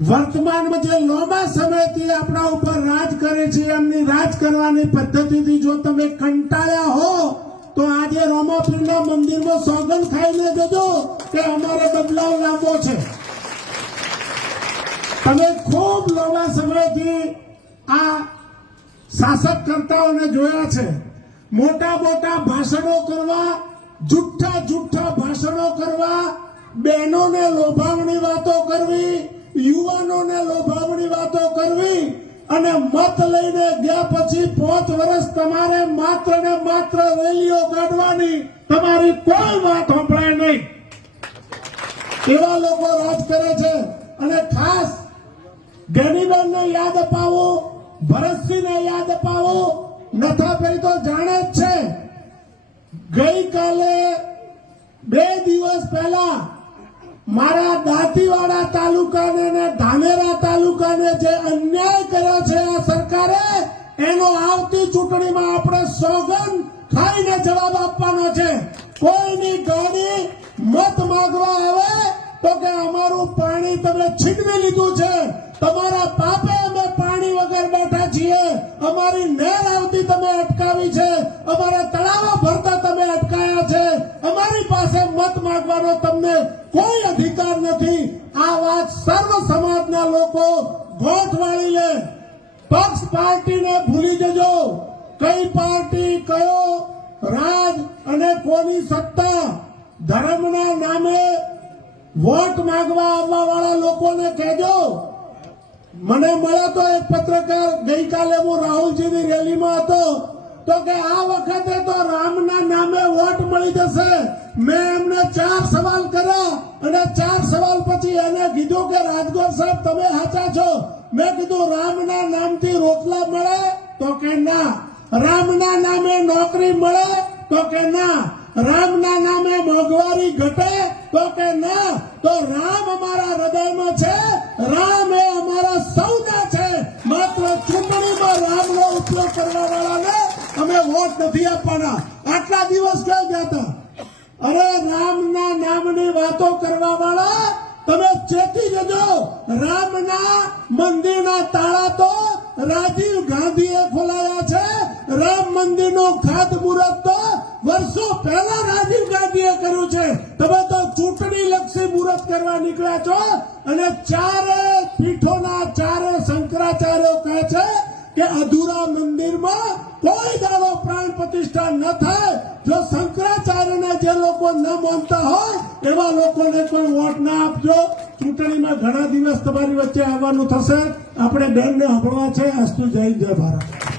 વર્તમાનમાં જે લાંબા સમયથી આપણા ઉપર રાજ કરે છે એમની રાજ કરવાની પદ્ધતિથી જો તમે કંટાળ્યા હો તો આજે રામાપીરના મંદિરમાં સોગંદ ખાઈને જજો કે અમારે બદલાવ લાવવો છે. તમે ખૂબ લાંબા સમયથી આ શાસક કરતાઓને જોયા છે. મોટા મોટા ભાષણો કરવા, જુઠ્ઠા ભાષણો કરવા, બહેનોને લોભાવણી વાતો કરવી, યુવાનોને લોભાવણી વાતો કરવી અને મત લઈને ગયા પછી 5 વર્ષ તમારે માત્ર ને માત્ર રેલીઓ કાઢવાની, તમારી કોઈ વાત સંભળાય નહીં. એવા લોકો રાજ કરે છે. અને ખાસ ગેનીબેનને યાદ અપાવો, ભરતસિંહને યાદ અપાવો. નથાભાઈ તો જાણે જ છે. ગઈકાલે 2 દિવસ પહેલા મારા દાંતીવાડા તાલુકાને ને ધાનેરા તાલુકાને જે અન્યાય કર્યો છે આ સરકારે, એનો આવતી ચૂંટણીમાં આપણે સોગંદ ખાઈને જવાબ આપવાનો છે. કોઈની ગાડી મત માંગવા આવે તો કે અમારું પાણી તમે છીનવી લીધું છે, તમારા પાપે અમે પાણી વગર બેઠા છીએ, અમારી નહેર આવતી તમે અટકાવી છે, અમારા તળાવો ભરતા તમે અટકાયા છે, અમારી પાસે મત માંગવાનો તમને કોઈ અધિકાર નથી. આ વાત સર્વ સમાજના લોકો ગોઠવાળી લે. પક્ષ પાર્ટીને ભૂલી જજો. કઈ પાર્ટી, કયો રાજ અને કોની સત્તા. ધર્મના નામે વોટ માંગવા આવવા વાળા લોકોને કહેજો. મને મળ્યો તો એક પત્રકાર, ગઈકાલે હું રાહુલજીની રેલીમાં હતો, તો કે આ વખતે તો રામના નામે વોટ મળી જશે. મેં એમને 4 સવાલ કર્યા અને 4 સવાલ પછી એને કીધું કે રાજગોર સાહેબ તમે સાચા છો. મેં કીધું રામના નામથી રોટલા મળે? તો કે ના. રામના નામે નોકરી મળે? તો કે ના. રામના નામે મોંઘવારી ઘટે? તો કે ના. તો રામ અમારા હૃદયમાં છે, રામ એ અમારા સૌના છે. માત્ર ચૂંટણીમાં રામનો ઉપયોગ કરવા વાળાને અમે વોટ નથી આપવાના. આટલા દિવસ ક્યાં ગયા હતા? અરે રામના નામની વાતો કરવા વાળા તમે ચેતી જજો. રામના મંદિરના તાળા તો રાજીવ ગાંધીએ ખોલાયા છે. રામ મંદિરનું ખાતમુહૂર્ત તો વર્ષો પહેલા રાજીવ ગાંધીએ કર્યું છે. તમે તો ચૂંટણી લક્ષી મુહૂર્ત કરવા નીકળ્યા છો. અને 4 પીઠોના 4 શંકરાચાર્યો કહે છે કે અધૂરા મંદિરમાં કોઈ દાડો પ્રાણ પ્રતિષ્ઠા ન થાય. જો શંકરાચાર્યને જે લોકો ન માનતા હોય એવા લોકોને કોઈ વોટ ના આપજો. ચૂંટણીમાં ઘણા દિવસ તમારી વચ્ચે આવવાનું થશે. આપણે બેનને સાંભળવા છે. અસ્તુ. જય ભારત.